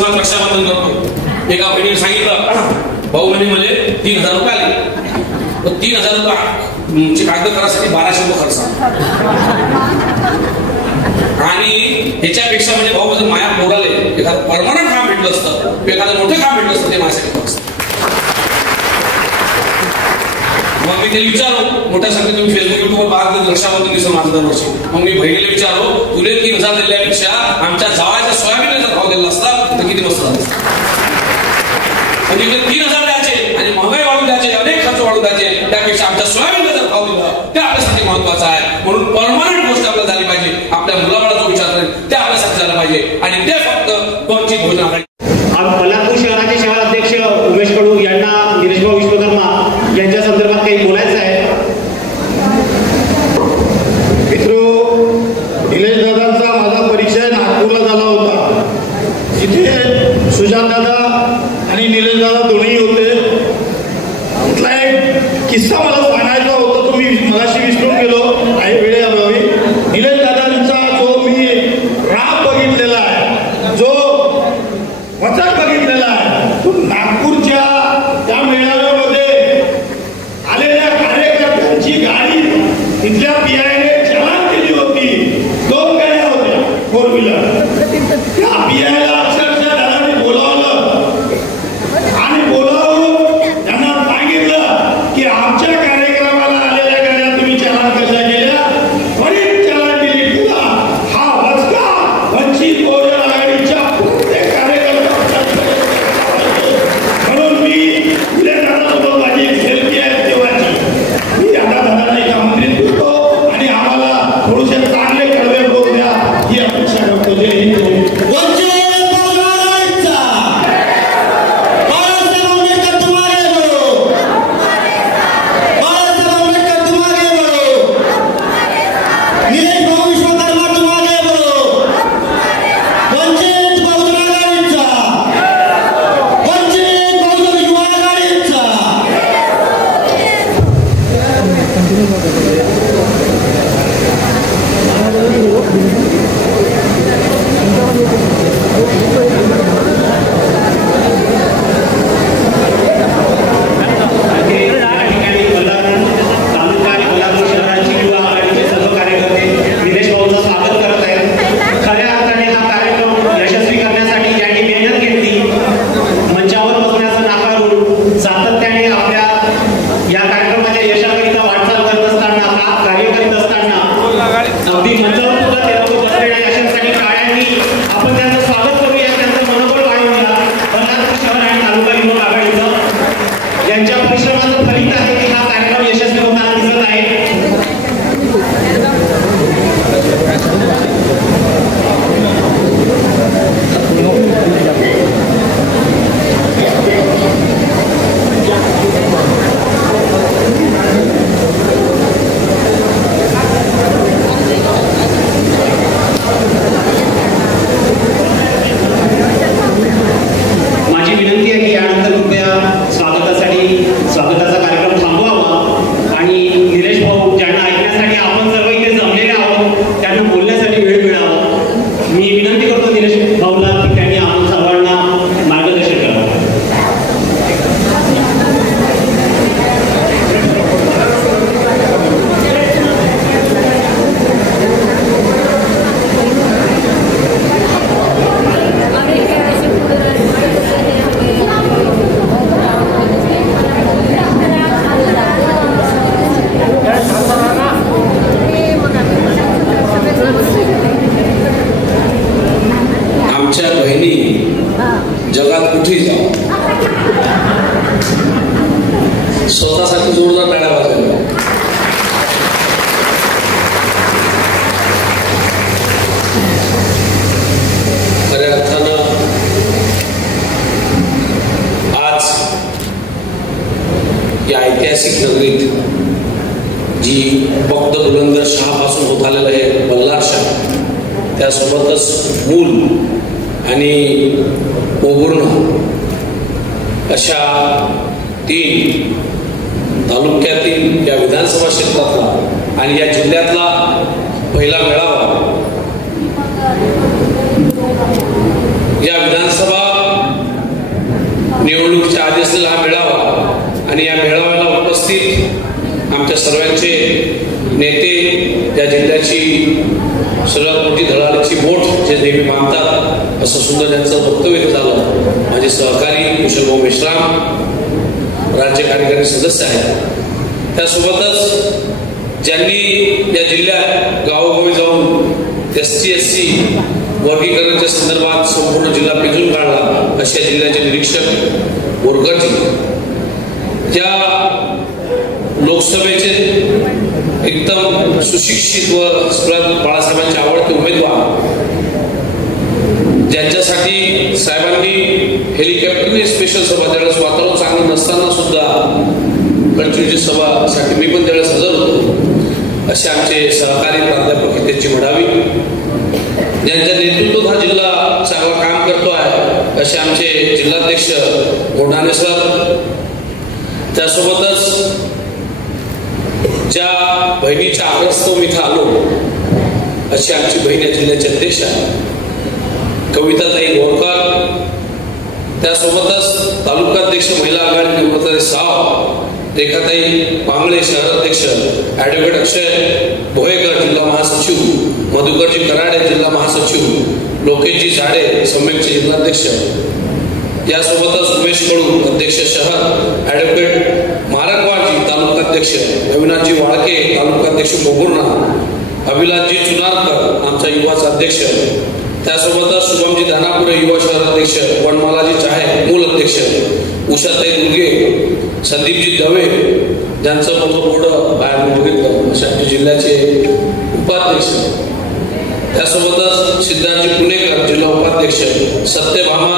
सणात रक्षाबंधन करतो. एका बहिणीने सांगितलं भाऊ म्हणजे मला 3000 रुपये आले, 3000 रुपये कागद करासाठी 1200 रुपये खर्च. आणि ह्याच्यापेक्षा म्हणजे भाऊ जर माया पोराले एखादं परमनंट काम भेटलं असतं, एखादं मोठं काम भेटलं असतं, ते माझ्यासाठी असतं. मग मी ते विचारू मोठ्या संख्येत तुम्ही फेसबुक युट्यूबवर पाहत रक्षाबंधन दिसतो माझं दरवर्षी. मग मी बहिणीला विचारू तुले 3000 दिल्यापेक्षा आमच्या जावाच्या सोयाबीनचा भाव दिला असता तर किती मस्त झालं. म्हणजे 3000 द्यायचे आणि महागाई वाढून द्यायचे, अनेक खर्च वाढून द्यायचे, त्यापेक्षा आमच्या सोयाबीनचा जर भाव दिला ते आपल्यासाठी महत्वाचं आहे. म्हणून परमनंट गोष्ट आपल्याला झाली पाहिजे. आपल्या मुलाबाळाचा विचार करेल ते आपल्यासाठी झाला पाहिजे आणि ते फक्त वंचित भोजन आघाडी. बल्लारपूर शहराचे शहर अध्यक्ष उमेश कडू यांना निलेशभाऊ विश्वकर्मा यांच्या संदर्भात काही बोलायचं आहे. निलेश दादांचा माझा परिचय नागपूरला झाला होता. तिथे सुजात दादा आणि निलेश दादा दोन्ही होते. तिथला एक किस्सा मला सांगायचा होता, तुम्ही मगाशी विसरून गेलो आहे वेळेअभावी. निलेश दादांचा जो मी राग बघितलेला आहे, जो वचन बघितलेला आहे, तो नागपूरच्या त्या मेळाव्यामध्ये आलेल्या कार्यकर्त्यांची गाडी तिथल्या पीआयने चलान केली होती. 2 गाड्या होत्या 4 व्हीलर. त्या पीआयला अक्षरशः दादाने बोलावलं आणि बोलावून त्यांना सांगितलं की आमच्या कार्यक्रमाला आलेल्या गाड्या तुम्ही चलान कशा केल्या, त्वरित चलान डिलीट केला. हा वचका वंचित बहुजन आघाडीच्या प्रत्येक कार्यकर्त्याला. म्हणून मी दादासोबत माझी एक सेल्फी आहे तेव्हाची. मी आता दादाला आमंत्रित करतो आणि आम्हाला थोडेसे चांगले कडवे बोलू द्या ही अपेक्षा करतो. जय हिंद. जगात कुठेही जाऊ स्वतःसाठी जोरदार टाळ्या वाजवल्या. खऱ्या अर्थानं आज या ऐतिहासिक नगरीत जी फक्त बुलंदर शहापासून होत आलेलं आहे बल्लार शाह, त्यासोबतच मूल आणि ओगुर्णा अशा 3 तालुक्यातील या विधानसभा क्षेत्रातला आणि या जिल्ह्यातला पहिला मेळावा या विधानसभा निवडणुकीच्या आधी असलेला हा मेळावा आणि या मेळाव्याला उपस्थित आमच्या सर्वांचे नेते, त्या जिल्ह्याची सर्वात मोठी धडाडीची बोट जे नेहमी मानतात असं सुंदर त्यांचं वक्तव्य झालं. माझे सहकारी कुशलभाऊ मेश्राम राज्य कार्यकारी सदस्य आहेत. त्यासोबतच ज्यांनी या जिल्ह्यात गावोगावी जाऊन SC SC वर्गीकरणाच्या संदर्भात संपूर्ण जिल्हा पिंजून काढला अशा जिल्ह्याचे निरीक्षक बोरगट, ज्या लोकसभेचे एकदम सुशिक्षित व बाळासाहेबांचे आवडते उमेदवार, ज्यांच्यासाठी साहेबांनी हेलिकॉप्टरने स्पेशल सभा, त्यावेळेस वातावरण चांगलं नसताना सुद्धा कंटिन्यूची सभासाठी मी पण त्यावेळेस हजर होतो, असे आमचे सहकारी प्राध्यापक हितेशजी मडावी, ज्यांच्या नेतृत्वात हा जिल्हा चांगलं काम करतो आहे असे आमचे जिल्हाध्यक्ष गोंडाणे सर. त्यासोबतच ज्या बहिणीच्या आग्रस्तव इथं आलो अशी आमची बहीण या जिल्ह्याचे अध्यक्ष आहे कविताताई बोरकर. त्यासोबतच तालुकाध्यक्ष महिला आघाडी नम्रताई साव, रेखाताई पांगळे शहराध्यक्ष, ॲडव्होकेट अक्षय भोयेकर जिल्हा महासचिव, मधुकरजी कराडे जिल्हा महासचिव, लोकेशजी झाडे सम्यकचे जिल्हाध्यक्ष, यासोबतच उमेश कडू अध्यक्ष शहर, ॲडव्होकेट मारकवाडजी तालुकाध्यक्ष, रविनाथजी वाळके तालुकाध्यक्ष बोगुर्णा, अभिलाषजी चुनारकर आमचा युवाचा अध्यक्ष, त्यासोबतच शुभमजी धानापुरे युवा शहराध्यक्ष, वनमालाजी चाहे मूल अध्यक्ष, उषाताई दुर्गे, संदीपजी दवे ज्यांचं मोठं बोर्ड बाहेर बघितलं अशा जिल्ह्याचे उपाध्यक्ष, त्यासोबतच सिद्धार्थजी पुणेकर जिल्हा उपाध्यक्ष, सत्यभामा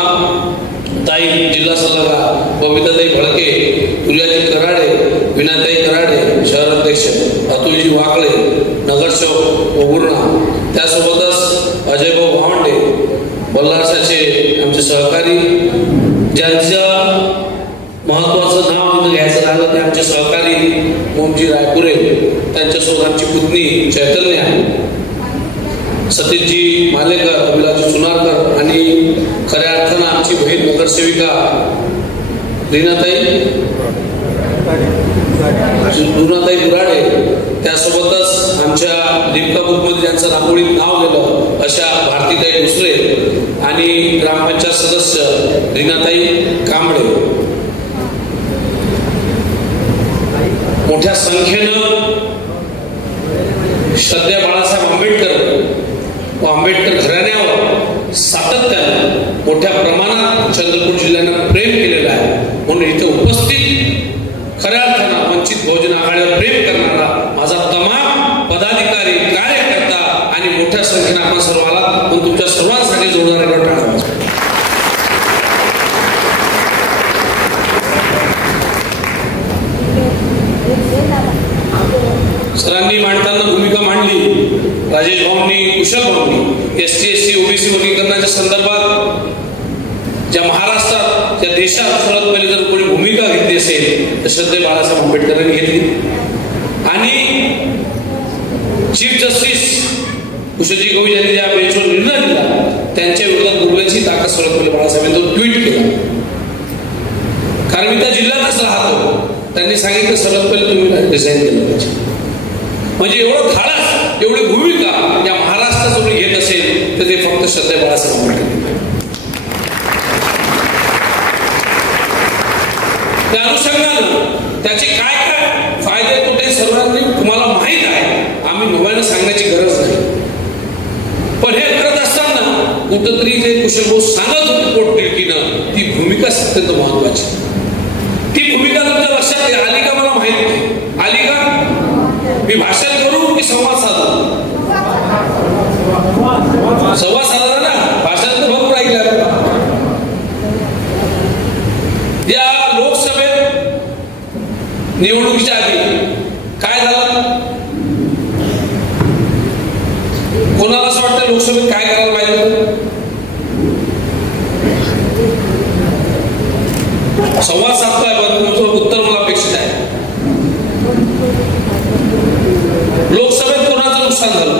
ताई जिल्हा सल्लागार, बबिताताई भडके, तुर्याजी कराडे, विनाताई कराडे शहराध्यक्ष, अतुलजी वाकळे नगरसेवक ओगुर्णा, त्यासोबतच अजयभाऊ भावंडे बल्लारसाचे आमचे सहकारी, ज्यांचं महत्वाचं नाव इथं घ्यायचं राहिलं ते आमचे सहकारी ओमजी रायपुरे, त्यांच्यासोबत आमची पुतणी चैतन्या, सतीशजी मालेकर, अभिलाषजी चुनारकर आणि खऱ्या अर्थानं आमची बहीण नगरसेविका रीनाताई बुराडे, त्यासोबतच आमच्या दीपिका बुकमध्ये ज्यांचं रांगोळीत नाव गेलं अशा भारतीताई दुसरे आणि ग्रामपंचायत सदस्य रीनाताई कांबळे. मोठ्या संख्येनं श्रद्धेय बाळासाहेब आंबेडकर व आंबेडकर घराण्यावर सातत्यानं मोठ्या प्रमाणात चंद्रपूर जिल्ह्यानं प्रेम केलेलं आहे. म्हणून इथे उपस्थित खऱ्या अर्थानं वंचित बहुजन आघाडीवर प्रेम करणारा माझा तमाम पदाधिकारी, कार्यकर्ता आणि मोठ्या संख्येनं आपण सर्व आलात, पण तुमच्या सर्वांसाठी जोडणारा गट आढावा. सरांनी मांडताना भूमिका मांडली, राजेश भाऊंनी, कुशल भाऊंनी SC SC OBC वर्गीकरणाच्या संदर्भात ज्या महाराष्ट्रात, त्या देशात सर्वात पहिले जर कोणी भूमिका घेतली असेल तर श्रद्धेय बाळासाहेब आंबेडकरांनी घेतली. आणि चीफ जस्टिस कुशलजी गवई यांनी ज्या बेंचवर निर्णय दिला त्यांच्या विरोधात बोलण्याची ताकद सर्वात पहिले बाळासाहेबांनी ट्विट केला. कारण मी त्या जिल्ह्यातच राहतो, त्यांनी सांगितलं सर्वात पहिले तुम्ही डिझाईन केलं पाहिजे. म्हणजे एवढं धाडस, एवढी भूमिका या महाराष्ट्रात जर घेत असेल तर ते फक्त श्रद्धेय बाळासाहेब आंबेडकर. त्या अनुषंगानं त्याचे काय काय फायदे तोटे सर्वांनी तुम्हाला माहीत आहे, आम्ही नव्यानं सांगण्याची गरज नाही. पण हे करत असताना कुठंतरी जे कुशलभाऊ सांगत होते पोटतिडकीनं, ती भूमिका अत्यंत महत्वाची. ती भूमिका तुमच्या लक्षात आली का मला माहित नाही. आली का? मी भाषण करू की संवाद साधू? संवाद साधला ना, भाषण तर भरपूर ऐकलं. या लोकसभेत निवडणुकीच्या आधी काय झालं? कोणाला असं वाटतं लोकसभेत काय करायला पाहिजे? संवाद साधतोय, तुमचं उत्तर मला अपेक्षित आहे. लोकसभेत कोणाचं नुकसान झालं?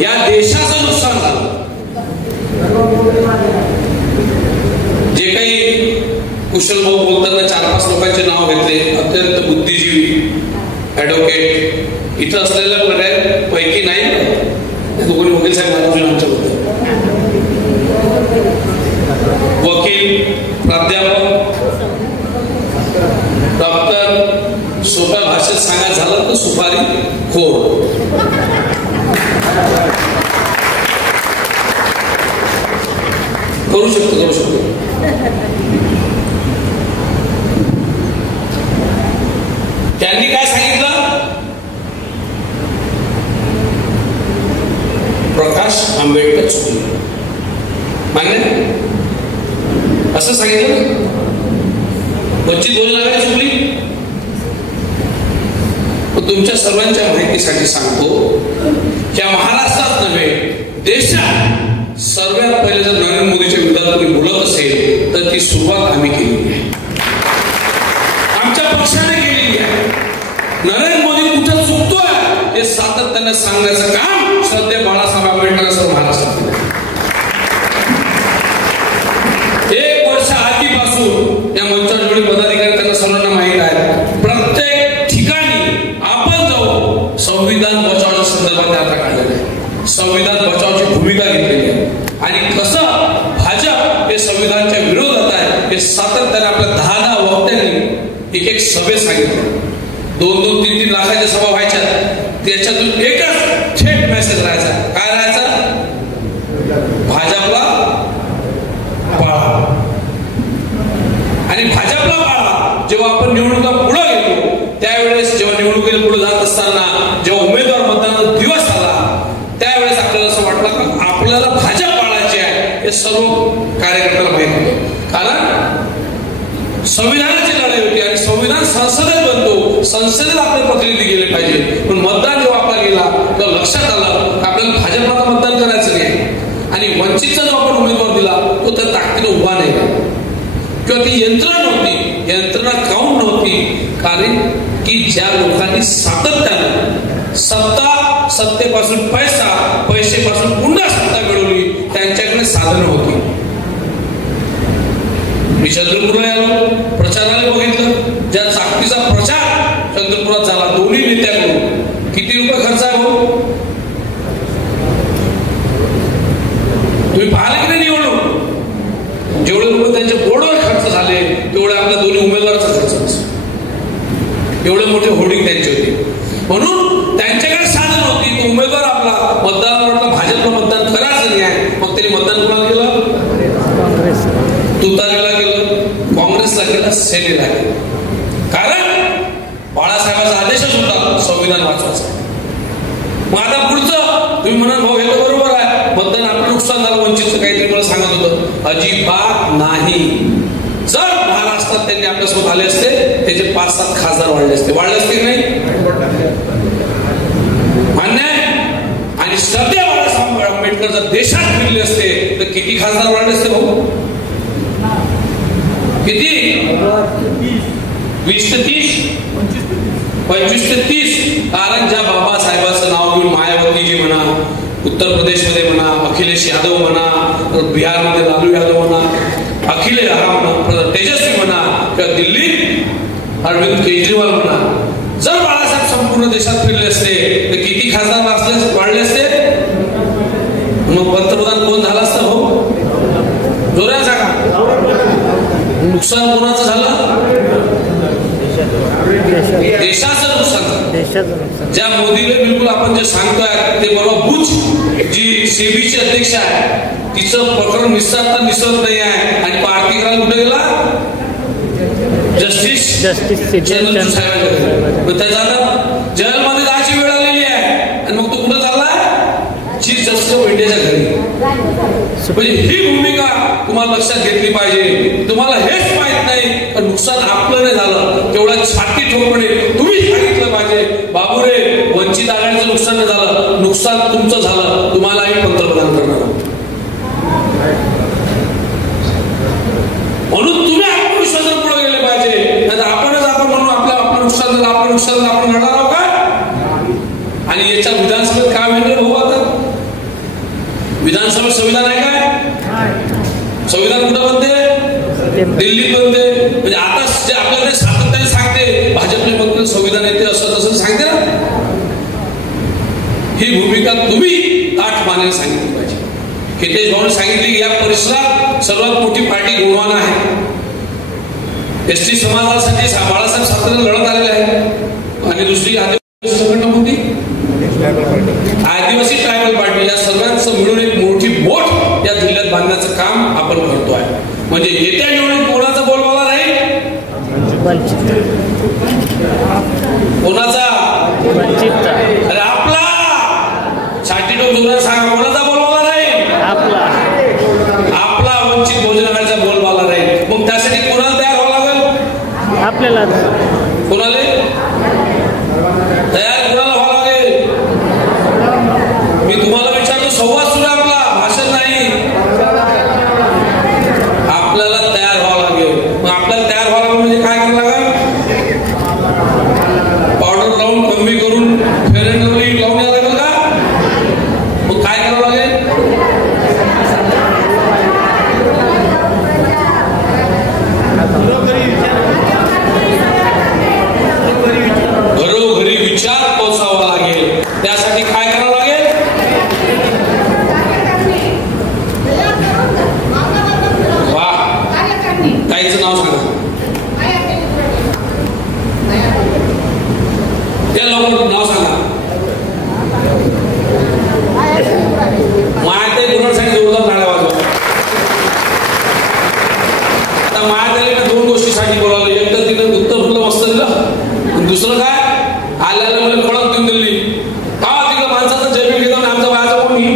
या देशाचं नुकसान झालं. जे काही कुशल भाऊ बोलताना 4-5 लोकांचे नाव घेतले, अत्यंत बुद्धिजीवी ऍडव्होकेट इथं असलेल्या पैकी नाही. कोणी वकील साहेब आमच्याबद्दल वकील, प्राध्यापक, डॉक्टर, सोप्या भाषेत सांगायचं झालं तर सुपारी खोर. करू शकतो. त्यांनी काय सांगितलं? प्रकाश आंबेडकर चुकले. मान्य असं सांगितलं. वंचित बहुजन आघाडी चुकली. तुमच्या सर्वांच्या माहितीसाठी सांगतो, या महाराष्ट्रात नव्हे देशात सर्वात पहिले जर नरेंद्र मोदीच्या विरोधात कोणी बोलत असेल तर ती सुरुवात आम्ही केलेली आहे, आमच्या पक्षाने केलेली आहे. नरेंद्र मोदी कुठं चुकतोय हे सातत्याने सांगण्याचं काम श्रद्धेय बाळासाहेब आंबेडकर महाराष्ट्रात. 1 वर्ष आधीपासून या मंचावर जेवढे पदाधिकारी त्यांना सर्वांना माहीत आहे, प्रत्येक ठिकाणी आपण जाऊ संविधान बचावच्या संदर्भात यात्रा काढलेली आहे, संविधान बचावची भूमिका घेतलेली आहे. आणि कसं भाजप हे संविधानाच्या विरोधात आहे हे सातत्याने आपल्या 10-10 वक्त्यांनी एक सभेत सांगितलं. 2-2, 3-3 लाखाच्या सभा व्हायच्या, त्याच्यातून एकच थेट मेसेज राहायचा. काय राहायचा? भाजपला पाळा. आणि भाजपला पाळा जेव्हा आपण निवडणुका पुढे गेलो त्यावेळेस, जेव्हा निवडणुकीला पुढे जात असताना जेव्हा उमेदवार मतदानाचा दिवस आला त्यावेळेस आपल्याला असं वाटलं की आपल्याला भाजप पाळायची आहे हे सर्व कार्यकर्त्याला माहित होतं. कारण संविधानाची लढाई होती आणि संविधान संसदेत बनतो, संसदेत आपले प्रतिनिधी गेले पाहिजे. पण मतदान जेव्हा आपला गेला तेव्हा लक्षात आलं की आपल्याला भाजपला मतदान करायचं नाही. आणि वंचितचा जो आपण उमेदवार दिला तो त्या ताकदीने उभा नाही किंवा ती यंत्रणा नव्हती. यंत्रणा काऊन नव्हती? कारण की ज्या लोकांनी सातत्यानं सत्तेपासून पैसा, पैसेपासून पुन्हा सत्ता मिळवली त्यांच्याकडे साधनं होती. मी चंद्रपूरला आलो, प्रचाराला बघितलं, ज्या ताकदीचा प्रचार चंद्रपुरात झाला दोन्ही नेत्याकडून, किती रुपये खर्च आहे हो? तुम्ही पाहिले की नाही निवडून? जेवढे रुपये त्यांच्या बोर्डवर खर्च झाले तेवढे आपल्या दोन्ही उमेदवाराचा खर्च असतो. एवढे मोठे होर्डिंग त्यांची होती. म्हणून त्यांच्याकडे साधन होती. तो उमेदवार आपला मतदाराला भाजपला मतदान करायचं नाही आहे, मग त्यांनी मतदान कोणाला केलं? तुतारीला केलं, काँग्रेसला केलं, सेनेला केलं. कारण बाळासाहेबांचा आदेशच होता संविधान वाचवायचा. मग आता पुढचं तुम्ही म्हणाल भाऊ हे तर बरोबर आहे, मतदान आपलं नुकसान झालं, वंचितचं काहीतरी मला सांगत होतं. अजिबात नाही. जर महाराष्ट्रात त्यांनी आपल्यासोबत आले असते त्याचे 5-7 खासदार वाढले असते. वाढले असते नाही? मान्य आहे. आणि श्रद्धेय बाळासाहेब आंबेडकर जर देशात फिरले असते तर किती खासदार वाढले असते भाऊ? किती? 20 ते 30, 25 ते 30. कारण ज्या बाबासाहेबांचं नाव घेऊन मायावतीजी म्हणा, उत्तर प्रदेशमध्ये म्हणा अखिलेश यादव म्हणा, बिहारमध्ये लालू यादव म्हणा, अखिलेश म्हणा, तेजस्वी म्हणा, किंवा दिल्लीत अरविंद केजरीवाल म्हणा, जर बाळासाहेब संपूर्ण देशात फिरले असते तर किती खासदार वाढले असते? मग पंतप्रधान कोण झाला असता हो? जोरात सांगा. नुकसान कोणाचं झालं? देशाचं नुकसान. ज्या मोदीला बिलकुल आपण जे सांगतोय ते बरोबर बुच जी सेबीची अध्यक्ष आहे तिचं प्रकरण निसरता निसरत नाही आहे. आणि पार्टी करायला कुठे गेला? जस्टिस चंद्रचूड साहेब. त्याचा जेलमध्ये जायची वेळ आलेली आहे आणि मग तो कुठं चाललाय? चीफ जस्टिस ऑफ इंडियाच्या घरी. म्हणजे ही भूमिका तुम्हाला लक्षात घेतली पाहिजे. तुम्हाला हेच माहित नाही पण नुकसान आपलं नाही झालं तेवढा छाती ठोकपणे तुम्ही सांगितलं पाहिजे, बाबूरे वंचित आघाडीचं नुकसान नाही झालं, नुकसान तुमचं झालं, तुम्हालाही पंतप्रधान करणार. म्हणून तुम्ही आत्मविश्वासाने पुढे गेले पाहिजे. नाही आपण म्हणून आपलं नुकसान झालं, आपलं नुकसान आपण घडणार आहोत का? आणि याच्या विधानसभेत काय होईल रे भाऊ? आता विधानसभेत संविधान आहे काय? संविधान कुठं बनते? दिल्लीत बनते. म्हणजे आता जे आपल्याकडे सातत्याने सांगते भाजपने बनते संविधान येते असं तसं सांगते ना, ही भूमिका तुम्ही ताठमाने सांगितली पाहिजे. हितेश भाऊने सांगितले की या परिसरात सर्वात मोठी पार्टी गोंडवाना आहे. एसटी समाजासाठी बाळासाहेब सातारे लढत आलेले आहे. आणि दुसरी आदिवासी संघटना कोणती? आदिवासी ट्रायबल पार्टी. या सर्वांचं मिळून एक मोठी बोट या जिल्ह्यात बांधण्याचं काम आपण करतोय. म्हणजे येत्या निवडणूक कोणाचा बोलबाला राहील? कोणाचा? अरे आपला. छाती टोक जोरात सांगा, कोणाचा बोलबाला राहील? आपला वंचित बहुजन आघाडीचा बोलबाला राहील. मग त्यासाठी कोणाला तयार व्हावं लागेल? आपल्याला. कोणाला तयार कोणाला व्हावं लागेल? मी तुम्हाला विचारतो, संवाद सुरू आपला, भाषण नाही. आपल्याला तयार व्हावं लागेल. मग आपल्याला तयार व्हावं लागेल म्हणजे काय करावं लागेल? पावडर लावून कमी करून फेअर अँड लवली लावून यावं लागेल का? मग काय करावं लागेल? घरोघरी विचार पोहोचावा लागेल. त्यासाठी काय करावं लागेल? वा, ताईचं नाव सांगा. त्या लवकर नाव सांगा. मायाताई गुन्हासाठी जोरदार टाळ्या वाजवा. आता मायाताईला दोन गोष्टीसाठी बोलावलं. एक तर तिनं उत्तर फुलं मस्त दिलं, दुसरं काय आल्याला मला कळत देऊन दिली. का तिकडं माणसाचं जमीन घेतो आणि आमचा बायाचा कोणी?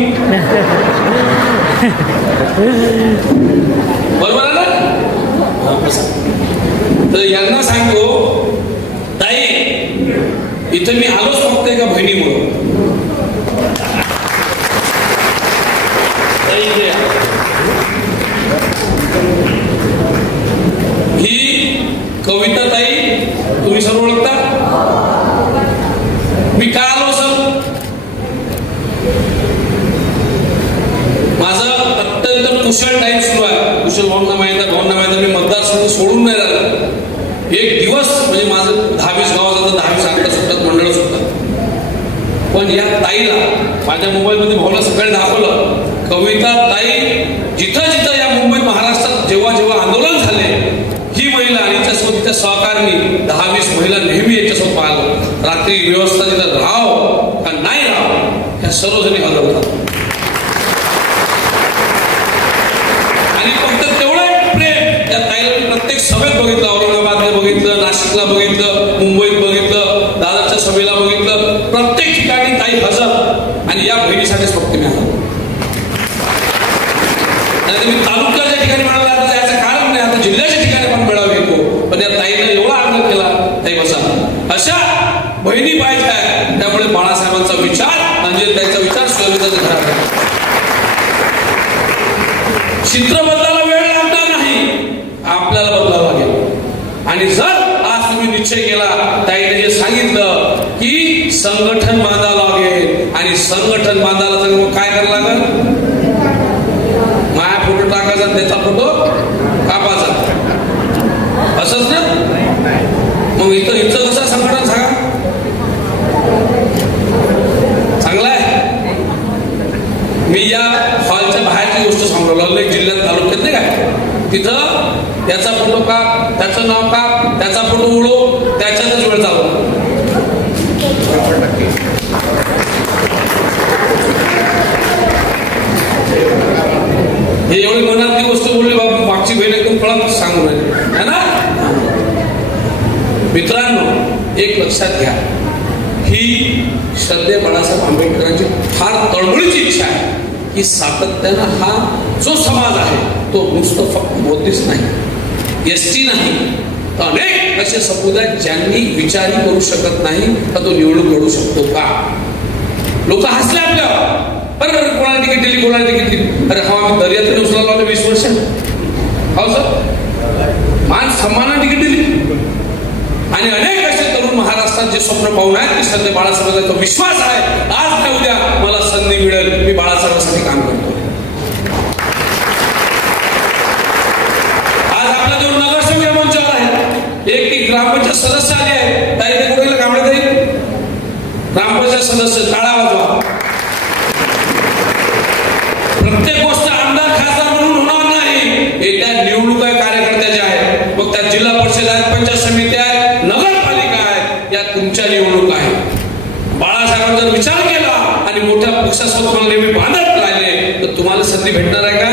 बरोबर आहे ना? तर यांना सांगतो, ताई इथं मी आलोच फक्त एका बहिणीमुळं. ही कविता ताई तुम्ही सर्व ओळखता. मी का आलो सर? माझं अत्यंत कुशल टाईम सुरू आहे. कुशल भावना माहिती मी मतदारसंघ सोडून नाही राहिला. एक दिवस म्हणजे माझं 10-20 गावात जातं, 10-20 अंगठा सुटतात, मंडळ सुटतात. पण या ताईला माझ्या मोबाईलमध्ये भाऊला सकाळी दाखवलं. कविता ताई जिथं जिथं या मुंबईत महाराष्ट्रात जेव्हा जेव्हा आंदोलन झाले, ही महिला आणि त्याच्यासोबत तिच्या सहकार्मी 10-20 महिला नेहमी याच्यासोबत पाहिलं. रात्री व्यवस्था तिथं राहाव का नाही राहाव ह्या सर्वजणी हजर होतात. आणि फक्त तेवढं प्रेम त्या ताईला प्रत्येक सभेत बघितलं. औरंगाबादला बघितलं, नाशिकला बघितलं, मुंबईत बघितलं, दादरच्या सभेला बघितलं. प्रत्येक ठिकाणी ताई हजर. आणि या बहिणीसाठीच फक्त मी आलो. नाही मी तालुक्याच्या ठिकाणी म्हणाला याचं कारण नाही. आता जिल्ह्याच्या ठिकाणी पण मेळावा घेतो. पण या ताईनं एवढा आग्रह केला, ताई बसा. अशा बहिणी पाहिजे आहे. त्यामुळे बाळासाहेबांचा विचार म्हणजे त्याचा विचार स्वयंपाकाच्या घरात आहे. चित्र बदलायला वेळ लागणार नाही, आपल्याला बदलावं लागेल. आणि जर आज तुम्ही निश्चय केला, ताईने जे सांगितलं की संघटन बांधावं लागेल आणि संघटन बांधायला तर मग काय करावं लागेल? माया फोटो टाकायचा, त्याचा फोटो कापायचा, असंच ना? मग इथं कसं संघटन सांगा? चांगलं आहे. मी या हॉलच्या बाहेरची गोष्ट सांगतो. एक जिल्ह्यात तालुक्यात नाही काय, तिथं त्याचा फोटो काप, त्याचं नाव काप, त्याचा फोटो उडो, त्याच्यातच वेळ चालू. हे एवढी मनातली गोष्ट बोलली बाबा, मागची बहीण एकदम कळत सांगू नये है ना. मित्रांनो, एक लक्षात घ्या, ही श्रद्धेय बाळासाहेब आंबेडकरांची फार तळमळीची इच्छा आहे की सातत्यानं हा जो समाज आहे तो नुसतं फक्त मोदीच नाही, एसटी नाही, तर अनेक असे समुदाय ज्यांनी विचारही करू शकत नाही तर तो निवडणूक लढू शकतो का. लोक हसले आपल्यावर, बरोबर कोणाला तिकीट दिली, कोणाला तिकीट दिली. अरे हा आम्ही दर्यातून उचला लावले 20 वर्ष. हो सर, मान सन्मानाने तिकीट दिली. आणि अनेक असे तरुण महाराष्ट्रात जे स्वप्न पाहून आहे की संत बाळासाहेबांचा विश्वास आहे आज नाही उद्या मला संधी मिळेल, मी बाळासाहेबांसाठी काम करतो. आज आपल्या दोन नगरसेवक या मंचावर आहेत, एक ग्रामपंचायत सदस्य आले आहे, ताई ते कुठे कामळे ताई ग्रामपंचायत सदस्य, टाळा वाजवा. प्रत्येक गोष्ट आमदार खासदार म्हणून होणार नाही, येत्या निवडणुका कार्यकर्त्याच्या आहेत, मग त्यात जिल्हा परिषद आहेत, पंचायत समिती आहे, नगरपालिका आहे, या तुमच्या निवडणूक आहे. बाळासाहेबांचा जर विचार केला आणि मोठ्या पक्षासोबत मला नेहमी बांधत राहिले तर तुम्हाला संधी भेटणार आहे का?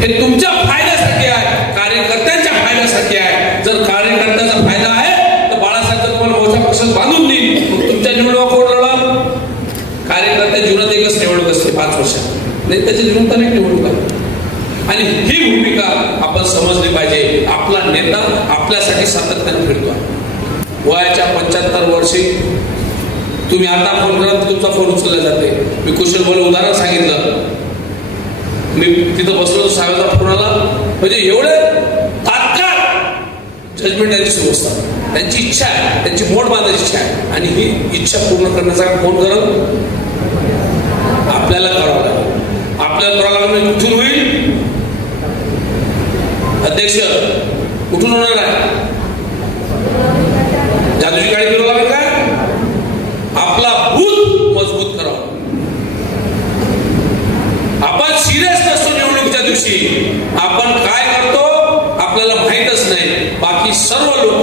हे तुमच्या फायद्यासाठी आहे, कार्यकर्त्यांच्या फायद्यासाठी आहे. जर कार्यकर्त्याचा फायदा आहे तर बाळासाहेब जर तुम्हाला मोठ्या पक्षात बांधून देईल, मग तुमच्या निवडणुका कोण लढवलं? कार्यकर्त्या जीवनात एकच निवडणूक असते 5 वर्षात, नाही त्याची जीवनात अनेक निवडणूक आहे. आणि ही भूमिका आपण समजली पाहिजे. आपला नेता आपल्यासाठी सातत्याने फिरतो. वयाच्या 75 वर्षी तुम्ही आता फोन करा तुमचा फोन उचलला जाते. मी कुशल बोल उदाहरण सांगितलं, मी तिथं बसलो साहेबांचा फोन आला, म्हणजे एवढे तात्काळ जजमेंट त्यांची सुरू असतात. त्यांची इच्छा आहे, त्यांची मोड बांधायची इच्छा आहे आणि ही इच्छा पूर्ण करण्याचा फोन करत आपल्याला करावं लागेल. आपल्याला करावं लागेल. कुठून होईल? अध्यक्ष कुठून होणार आहे? जादूची गाडी फिरवा लागेल काय? आपला बूथ मजबूत करावा. आपण सिरियस नसतो निवडणुकीच्या दिवशी. आपण काय करतो आपल्याला माहीतच नाही. बाकी सर्व लोक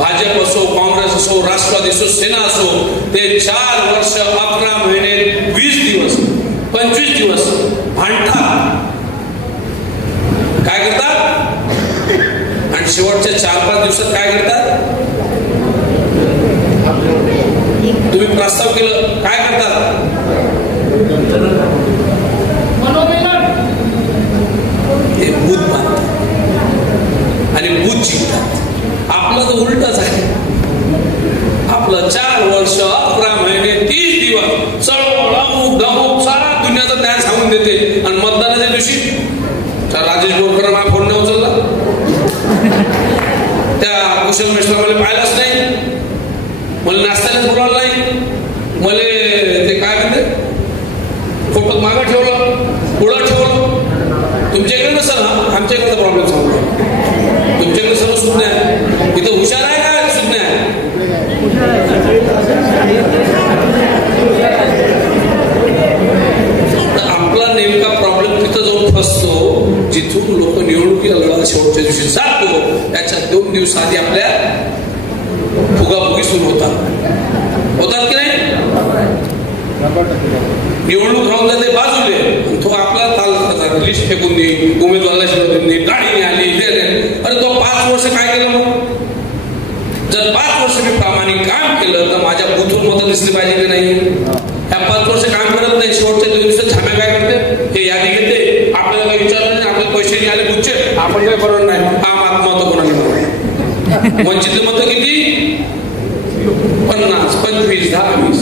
भाजप असो, काँग्रेस असो, राष्ट्रवादी असो, सेना असो, ते 4 वर्ष 11 महिने 20 दिवस 25 दिवस भांडतात. काय करतात आणि शेवटच्या 4-5 दिवसात काय करतात? तुम्ही प्रस्ताव केलं काय करतात? ते बूथ बांधतात आणि बूथ जिंकतात. आपलं तर उलटच आहे. आपलं 4 वर्ष 11 महिने 30 दिवस चळवळ अमुक धमुक सारा दुनियाचं ज्ञान सांगून देते आणि मतदानाच्या दिवशी राजेश बोरकर मला फोन नाही उचलला, त्या कुशल मिश्रा मला पाहिलाच नाही, मला नाश्त्याला बोलावलं नाही, मला ते काय म्हणते फोटोत मागं ठेवलं, पुढं ठेवलं. तुमच्याकडे नसेल ना, आमच्याकडे प्रॉब्लेम सांगतो. तुमच्याकडे सर्व सुज्ञ आहे, इथं हुशार आहे का सुज्ञ आहे? आपला नेमका प्रॉब्लेम तिथं जाऊन फसतो जिथून लोक निवडणुकीला लढा शेवटच्या दिवशी जातो त्याच्या 2 दिवस आधी आपल्या फुगाफुगी सुरू होतात की नाही? निवडणूक राहून जाते बाजूले, तो आपला ताल लिस्ट फेकून दे, उमेदवाराला शिवून दे, गाडी आली. अरे तो 5 वर्ष काय केलं? मग जर 5 वर्ष मी प्रामाणिक काम केलं तर माझ्या बूथवर मतं दिसली पाहिजे की नाही? ह्या 5 वर्ष काम करत नाही, शेवटच्या 2 दिवसात छाम्या काय करते? हे यादी घेते, आपल्याला काही विचारलं नाही, आपल्याला पैसे नाही आले बुच्चे, आपण काही बरोबर नाही. आम आत्मा मतं कोणाला? वंचित मतं किती? 50, 25, 10, 20.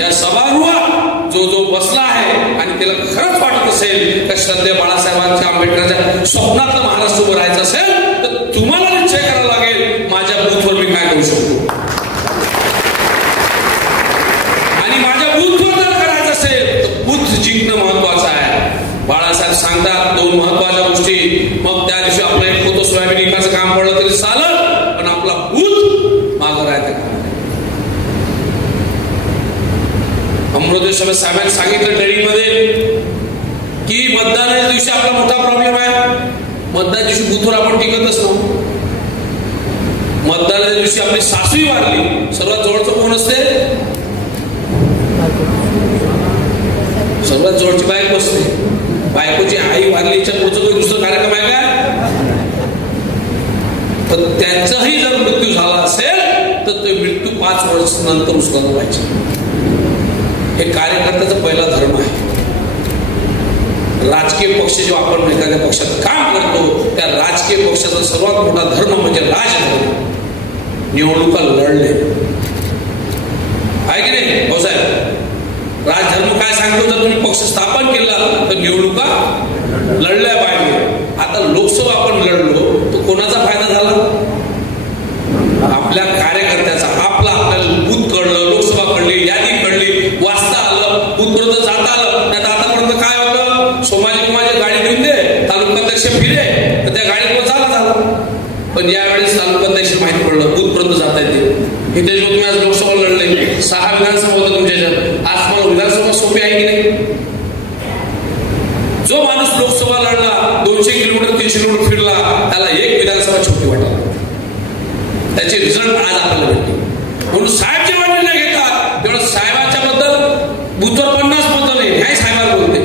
या सभागृहात जो बसला आहे आणि त्याला खरंच वाटत असेल का श्रद्धेय बाळासाहेबांच्या आंबेडकरांच्या स्वप्नातलं महाराष्ट्र उभं राहायचं असेल तर तुम्हाला निश्चय करावा लागेल माझ्या बूथवर मी काय करू शकतो. आणि माझ्या बूथवर जर करायचं असेल तर बूथ जिंकणं महत्वाचं आहे. बाळासाहेब सांगतात 2 महत्वाच्या गोष्टी. मग त्या दिवशी आपलं एक होतो सोयाबीन विकायचं काम पडलं तरी चालत, पण आपला बूथ मागं राहायचं. अमृत साहेबांनी सांगितलं ट्रेनिंगमध्ये की मतदानाच्या दिवशी आपला मोठा प्रॉब्लेम आहे. मतदान दिवशी बूथवर आपण टिकतच नव्हतो. मतदानाच्या दिवशी आपली सासवी वारली, सर्वात जवळचं कोण असते? सर्वात जवळची बायको असते. बायकोची आई वारलीच्या पुढचं काही दुसरं कार्यक्रम आहे का? तर त्यांचाही जर मृत्यू झाला असेल तर ते मृत्यू 5 वर्ष नंतर उचलला पाहिजे. हे कार्यकर्त्याचा पहिला धर्म आहे. राजकीय पक्ष जेव्हा आपण एखाद्या पक्षात काम करतो त्या राजकीय पक्षाचा सर्वात मोठा धर्म म्हणजे राजधर्म. निवडणुका लढले आहे की नाही भाऊसाहेब? राजधर्म काय सांगतो? जर तुम्ही पक्ष स्थापन केला तर निवडणुका लढल्या पाहिजे. आता लोकसभा आपण लढलो तर कोणाचा फायदा झाला? आपल्या कार्यकर्त्याचा आपल्याला बूथ कळलं, लोकसभा कळली, यादी कळली, वाचता आलं, बूथपर्यंत जाता आलं. नाही तर आतापर्यंत काय होतं, सोमाजी गाडी देऊन दे, तालुकाध्यक्ष फिरे, तर त्या गाडीवर झालं. पण यावेळेस तालुकाध्यक्ष माहिती पडलं बूथपर्यंत जाता येते. इथे जो तुम्ही आज लोकसभा लढले, 6 विधानसभा होतं तुमच्याच्यात, आज मला विधानसभा सोपी आहे की नाही? जो माणूस लोकसभा लढला, 200 किलोमीटर 300 किलोमीटर फिरला, त्याला एक विधानसभा छोटी वाटला. त्याचे रिझल्ट आज आपल्याला भेटते. म्हणून साहेब जेव्हा निर्णय घेतात तेवढं साहेबांच्या बद्दल बूथवर 50 मतं नाही, न्याय साहेबाला बोलते.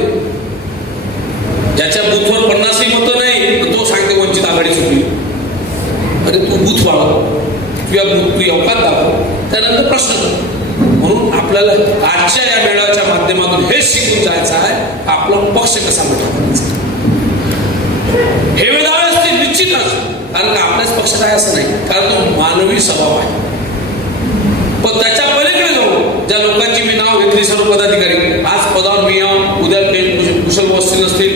ज्याच्या बूथवर 50ही मतं नाही तो सांगते वंचित आघाडी सुटली. अरे तू बूथ वाढव किंवा तू अवकात दाखव, त्यानंतर प्रश्न. म्हणून आपल्याला आजच्या या मेळाव्याच्या माध्यमातून हे शिकून जायचं आहे आपला पक्ष कसा मोठा करायचा. हे वेळेस ते निश्चितच, कारण का आपल्याच पक्षात आहे असं नाही, कारण तो मानवी स्वभाव आहे. पण त्याच्या पलीकडे जाऊन ज्या लोकांची मी नाव घेतली, सर्व पदाधिकारी आज पदावर मी यावं, उद्या कुशल बसतील नसतील,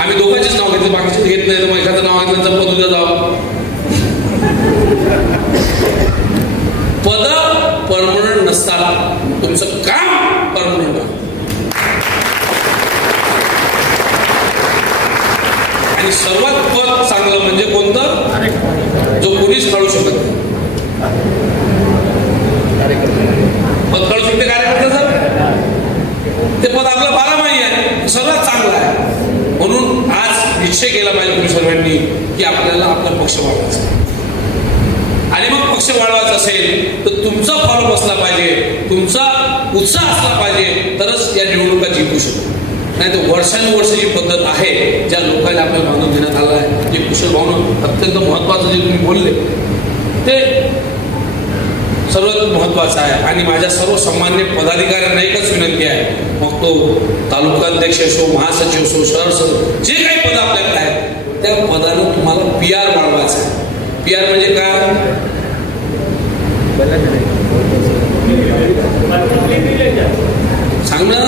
आम्ही दोघांचेच नाव घेतले, बाकीचे घेत नाही. तर मग एखादं नाव घेतलं पद उद्या जावं. पद परमनंट नसतात, तुमचं काम परमनंट आहे. आणि सर्वात पद चांगलं म्हणजे कोणतं, जो कोणीच काढू शकत नाही. पद काढू शकते कार्यकर्त्याचं, ते पद आपलं 12 महिने आहे, सर्वात चांगलं आहे. म्हणून आज निश्चय केला पाहिजे तुम्ही सर्वांनी की आपल्याला आपला पक्ष वाढवायचा. आणि मग पक्ष वाढवायचा असेल तर तुमचा फॉलो बसला पाहिजे, तुमचा उत्साह असला पाहिजे, तरच या निवडणुका जिंकू शकतो. नाही तर वर्षानुवर्ष जी पद्धत आहे, ज्या लोकांना आपल्याला बांधून देण्यात आला आहे, जे कुशल भावना अत्यंत महत्वाचं जे तुम्ही बोलले ते सर्वात महत्वाचं आहे. आणि माझ्या सर्व सामान्य पदाधिकाऱ्यांना एकच विनंती आहे, मग तो तालुकाध्यक्ष असो, महासचिव असो, शहर असो, जे काही पद आपल्याकडे आहेत त्या पदानं तुम्हाला PR वाढवायचं आहे. PR म्हणजे काय, सांग ना.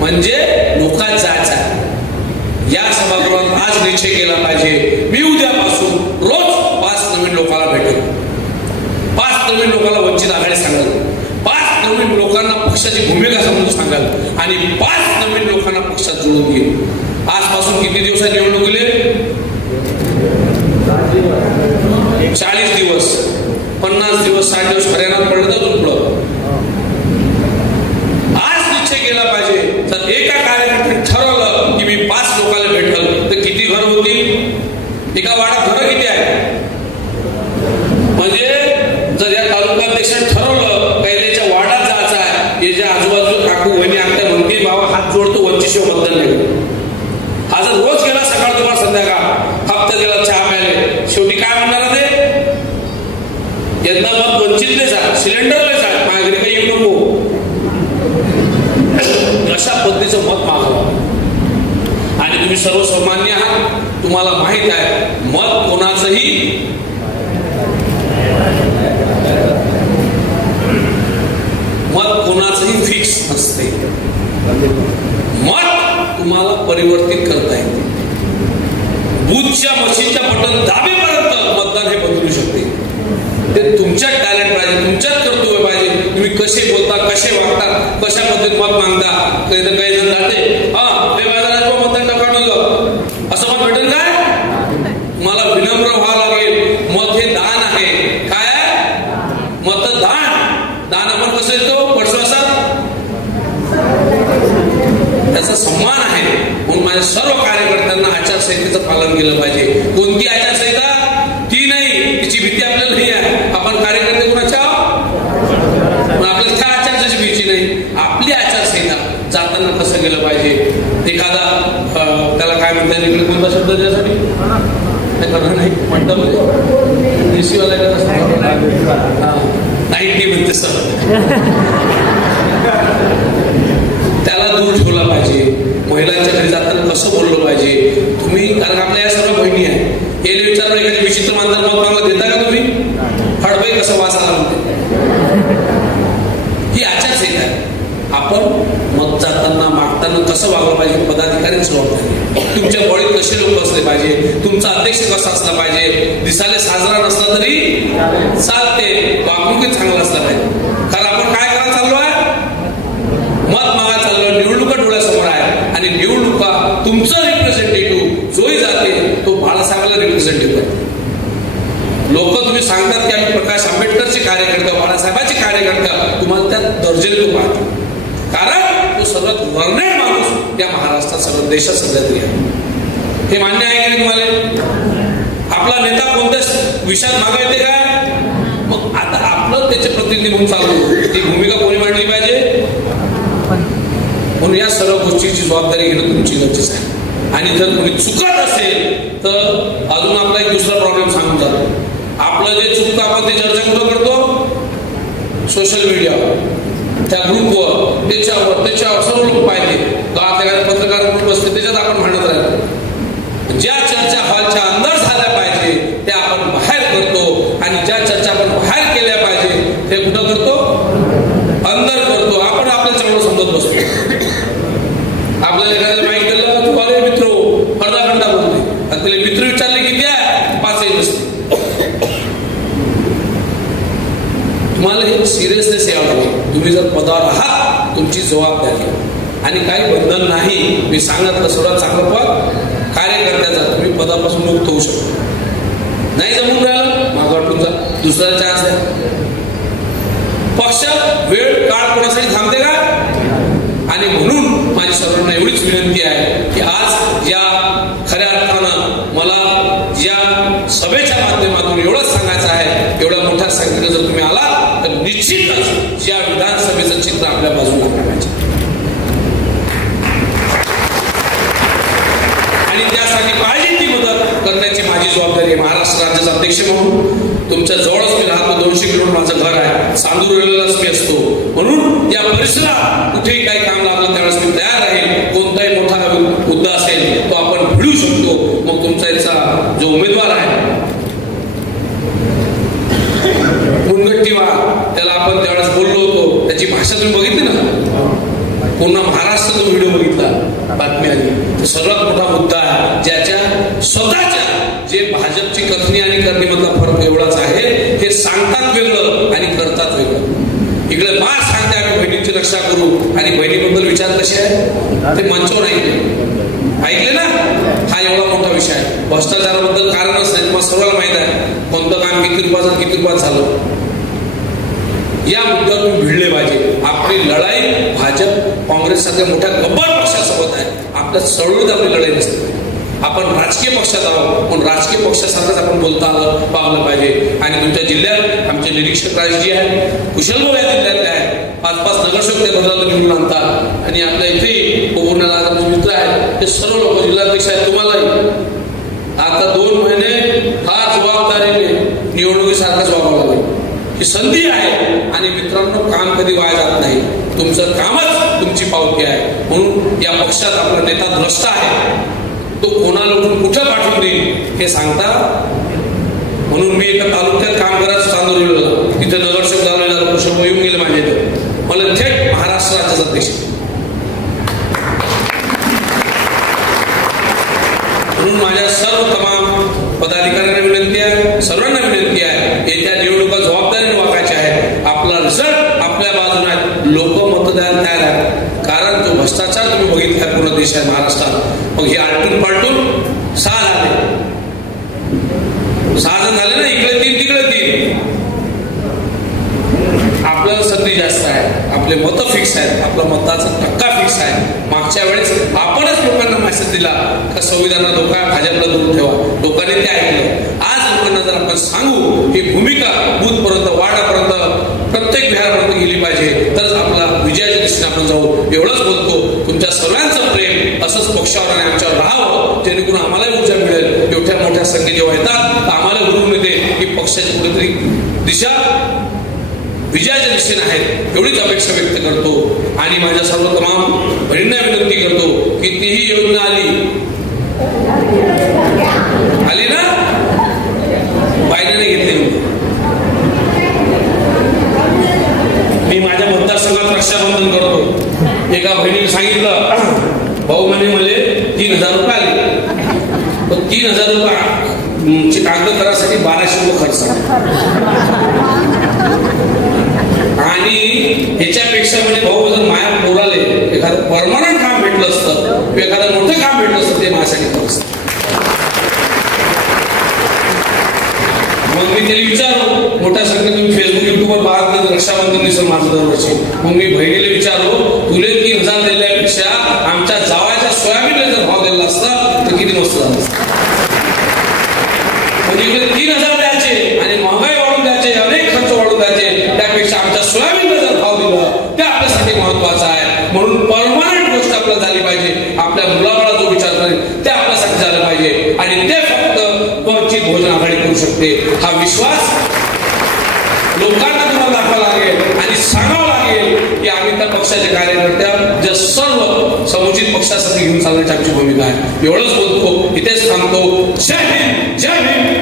म्हणजे लोकांत जायचं आहे. या सभागृहात आज निश्चय केला पाहिजे, मी उद्यापासून रोज 5 नवीन लोकांना भेटेल, 5 नवीन लोकांना वंचित आघाडी सांगाल, 5 नवीन लोकांना पक्षाची भूमिका समजून सांगाल आणि 5 नवीन लोकांना पक्षात जोडून घेईल. आजपासून किती दिवसात निवडणूक गेले, 40 दिवस, 50 दिवस, 60 दिवस हरियाणात पडले तर पुढं. आज निश्चय केला पाहिजे. तर एका कार्यकर्त्याने ठरवलं की मी 5 लोकांना भेटल तर किती घर होतील, एका वाड्यात घर किती आहे. म्हणजे जर या तालुकाध्यक्षाने ठरवलं कैल्याच्या वाड्यात जायचं आहे, याच्या आजूबाजू काकू वहिनी आमच्या म्हणतील बाबा हात जोडतो वंचितशिवाय बद्दल नाही. हा जर रोज गेला सकाळ दुपार संध्याकाळ, हप्ता गेला चहा प्यायले, शेवटी काय म्हणणार ते, यंदा मग वंचितले जा, सिलेंडरले जा, माझ्या घरी काही येऊ नको, अशा पद्धतीचं मत मागावं. आणि तुम्ही सर्वसामान्य आहात, तुम्हाला माहित आहे मत कोणाचंही फिक्स नसते. मत तुम्हाला परिवर्तित करता येते. बूथच्या मशीनच्या बटन दाबेपर्यंत मतदान हे बदलू शकते. ते तुमच्यात टॅलेंट पाहिजे, तुमच्यात कर्तव्य पाहिजे. तुम्ही कसे बोलता, कसे वागता, कशा पद्धतीत मत मागता. काही जण जाते मतदान टाकावं असं मत भेटेल काय, मला विनम्र व्हावं लागेल. मत हे दान आहे. काय मतदान, दान आपण कसं येतो पडश्वासात, त्याचा सन्मान आहे. म्हणून माझ्या सर्व कार्यकर्त्यांना आचारसंहितेचं पालन केलं पाहिजे. कोणती आचारसंहिता ती नाही, तिची भीती आपल्याला नाही आहे. आपण कार्यकर्ते कोणाच्या, आपल्याला त्या आचारसंहितेची भीती नाही. आपली आचारसंहिता जाताना कसं गेलं पाहिजे. एखादा त्याला काय म्हणतात इकडे कोणता शब्द त्यासाठी नाही म्हणतात देशीवाला नाईटी म्हणते सर, त्याला दूर ठेवला पाहिजे. महिलांच्या घरी जाताना कसं बोललं पाहिजे तुम्ही, कारण आपल्या या सर्व बहिणी आहे. हे विचारलं एखादी विचित्र मांजर मत मागला देता का तुम्ही, हडबाई कसं वासाला म्हणते. ही आचारसंहिता आहे. आपण मत जाताना मागताना कसं वागलं पाहिजे पदाधिकाऱ्यांची जबाबदारी. तुमच्या बॉडीत कसे लोक असले पाहिजे, तुमचा अध्यक्ष कसा असला पाहिजे, दिसायला साजरा नसला तरी चालते, वागणूक चांगला असला पाहिजे. कारण आपण काय करायला चाललो आहे, मत मागायला चाललो, निवडणुका डोळ्यासमोर आहे आणि निवडणुका तुमचं रिप्रेझेंटेटिव्ह जोही जाते तो बाळासाहेबांना रिप्रेझेंटेटिव्ह आहे. लोक तुम्ही सांगतात की आम्ही प्रकाश आंबेडकरचे कार्यकर्ते, बाळासाहेबांचे कार्यकर्ते, तुम्हाला त्यात दर्जेने लोक पाहतात. कारण तो सर्वात वर्णन माणूस या महाराष्ट्रात सर्व देशात सध्या तरी आहे. हे मान्य आहे की तुम्हाला? आपला नेता कोणत्या विषयात मागा येते काय, मग आता आपलं त्याचे प्रतिनिधी म्हणून चालू, ती भूमिका कोणी मांडली पाहिजे. म्हणून या सर्व गोष्टीची जबाबदारी घेणं तुमची गरजेचं आहे. आणि जर कोणी चुकत असेल तर अजून आपला एक दुसरा प्रॉब्लेम सांगून जातो. आपलं जे चुकतं आपण ते चर्चा कुठं करतो, सोशल मीडियावर, त्या ग्रुपवर, त्याच्यावर सर्व लोक पाहिजे. गावात पत्रकार ग्रुप असते त्याच्यात आपण म्हणत राहतो. ज्या चर्चा हॉलच्या अंदर झाल्या पाहिजे त्या आपण बाहेर करतो आणि ज्या चर्चा आपण बाहेर केल्या पाहिजे ते कुठं करतो, अंदर करतो. आपण आपल्या चांगलं समजत बसतो. आपल्याला एखाद्याला माहिती दिलं तू अरे मित्र अर्धा बोलते आणि त्याला मित्र विचारले किती आहे, 5ही नसते. तुम्हाला हे सिरियसनेस यावं लागेल. तुम्ही जर पदावर आहात तुमची जबाबदारी आणि काही बंधन नाही. मी सांगितलं सर्वात चांगलं पद कार्यकर्त्याचा, तुम्ही पदापासून मुक्त होऊ शकतो. नाही जमून राहिलं मागं वाटून जा, दुसरा चान्स आहे. पक्ष वेळ काळ कोणासाठी थांबते का? आणि म्हणून माझी सर्वांना एवढीच विनंती आहे की आज या खऱ्या अर्थानं मला या सभेच्या माध्यमातून एवढंच सांगायचं आहे, एवढ्या मोठ्या संख्येने जर तुम्ही आला तर निश्चितच या विधानसभेचं चित्र आपल्या बाजूला पाहिजे. आणि त्यासाठी पाहिजे ती मदत करण्याची माझी जबाबदारी आहे. महाराष्ट्र राज्याचा अध्यक्ष म्हणून तुमच्या जवळच मी राहतो, 200 किलोमीटर माझं घर आहे, चांदूर रेल्वेलाच मी असतो. म्हणून या परिसरात कुठेही काही काम लागलं त्यावेळेस मी तयार राहील. कोणताही मोठा मुद्दा असेल तो आपण भिडू शकतो. मग तुमचा याचा जो उमेदवार आहे मुनगट्टीवार, त्याला आपण त्यावेळेस बोललो होतो, त्याची भाषा तुम्ही बघितली ना, पूर्ण महाराष्ट्र तो व्हिडिओ बघितला, बातमी आली. तो सर्वात मोठा मुद्दा आहे ज्याच्या स्वतःच्या जे भाजपची कथनी आणि करणीमधला फरक एवढाच आहे. हे सांगतात वेगळं आणि करतात वेगळं. इकडे मा सांगते आम्ही बहिणींची रक्षा करू आणि बहिणीबद्दल विचार कसे आहे ते मंचावर ऐकले ना. हा एवढा मोठा विषय आहे. भ्रष्टाचाराबद्दल कारणच नाही, तुम्हाला सर्वांना माहित आहे कोणतं काम किती रुपयात झालं. या मुद्द्यावर तुम्ही भिडले पाहिजे. आपली लढाई भाजप काँग्रेस सारख्या मोठ्या गब्बर पक्षासोबत आहे. आपल्या चळवळीत आपली लढाई नसते. आपण राजकीय पक्षात आहोत पण राजकीय पक्षासारखंच आपण बोलता आलं पावलं पाहिजे. आणि तुमच्या जिल्ह्यात आमचे निरीक्षक राजजी आहेत, कुशल भाऊ या जिल्ह्यातले आहेत, 5-5 नगरसेवक ते बदलाला निवडून आणतात. आणि आपल्या इथेही कोकणाला मित्र आहेत, ते सर्व लोक जिल्हाध्यक्ष आहेत. तुम्हालाही आता 2 महिने फार जबाबदारीने निवडणुकीसारखंच वागावं लागेल. ही संधी आहे आणि मित्रांनो काम कधी वाया जात नाही. तुमचं कामच तुमची पावती आहे. म्हणून या पक्षात आपला नेता द्रष्टा आहे, तो कोणाला कुठं पाठवून देईल हे सांगता. म्हणून मी एका तालुक्यात काम करायचं चांदोरीला, तिथे नगरसेवक झालेला कुशल येऊन गेले माझ्या इथं, मला थेट महाराष्ट्र राज्याचा अध्यक्ष. म्हणून माझ्या सर्व तमाम पदाधिकाऱ्यांना विनंती आहे, सर्वांना विनंती आहे, येत्या निवडणुका जबाबदारीने वागायच्या आहेत. आपला रिझल्ट आपल्या बाजूने आहे, लोक मतदान तयार आहेत. कारण जो भ्रष्टाचार तुम्ही बघितला पूर्ण देश आहे महाराष्ट्रात. मग हे आलटून पालटून 6 झाले, 6 जण झाले ना, इकडे 3 तिकडे 3. आपल्याला संधी जास्त आहे, आपले मतं फिक्स आहेत, आपला मताचा टक्का फिक्स आहे. मागच्या वेळेस आपणच लोकांना मेसेज दिला का संविधानाला धोका आहे, भाजपला दूर ठेवा, लोकांनी ते ऐकलं. आज लोकांना जर आपण सांगू ही भूमिका बूथपर्यंत वार्डापर्यंत प्रत्येक विहारापर्यंत गेली पाहिजे तरच आपला विजयाच्या दिशेने आपण जाऊ. एवढंच बोलतो. तुमच्या सर्वांचं प्रेम असंच पक्षावर आणि आमच्यावर राहावं, जेणेकरून आम्हालाही ऊर्जा मिळेल. एवढ्या मोठ्या संख्येने जेव्हा येतात तर आम्हाला भरून येते की पक्षाची कुठेतरी दिशा विजयाच्या दिशेने आहेत, एवढीच अपेक्षा व्यक्त करतो. आणि माझ्या सर्व तमाम बहिणींना विनंती करतो की तीही योजना आली ना, बायडेने घेतली. मी माझ्या मतदारसंघात रक्षाबंधन करतो. एका बहिणीने सांगितलं करासाठी 1200 रुपये खर्च आणि ह्याच्यापेक्षा म्हणजे भाऊ जर माया पोराले एखादं परमनंट काम भेटलं असतं, एखादं मोठं काम भेटलं असतं, ते माझ्यासाठी खर्च. मग मी त्याला विचारलो, मोठ्या संख्येने तुम्ही फेसबुक युट्यूबवर पाहत रक्षाबंधन दिसत माझं दरवर्षी. मग मी बहिणीला विचारलो, तुले 3000 दिल्यापेक्षा आमच्या जावायच्या सोयाबीनला जर भाव दिला असता तर किती मस्त झालं असतं. म्हणजे इकडे 3000 द्यायचे आणि महागाई वाढून द्यायचे, अनेक खर्च वाढून द्यायचे, त्यापेक्षा आमच्या सोयाबीनला जर भाव दिला ते आपल्यासाठी महत्वाचं आहे. म्हणून परमनंट गोष्ट आपल्याला झाली पाहिजे. आपल्या मुलाबाळा जो विचार करेल ते आपल्यासाठी झालं पाहिजे आणि ते फक्त वंचित बहुजन आघाडी करू शकते. हा विश्वास लोकांना तुम्हाला दाखवावा लागेल आणि सांगावं लागेल की आम्ही त्या पक्षाच्या कार्यकर्त्या ज्या सर्व समुचित पक्षासाठी घेऊन चालण्याची आमची भूमिका आहे. एवढंच बोलतो, इथेच थांबतो. जय हिंद, जय हिंद.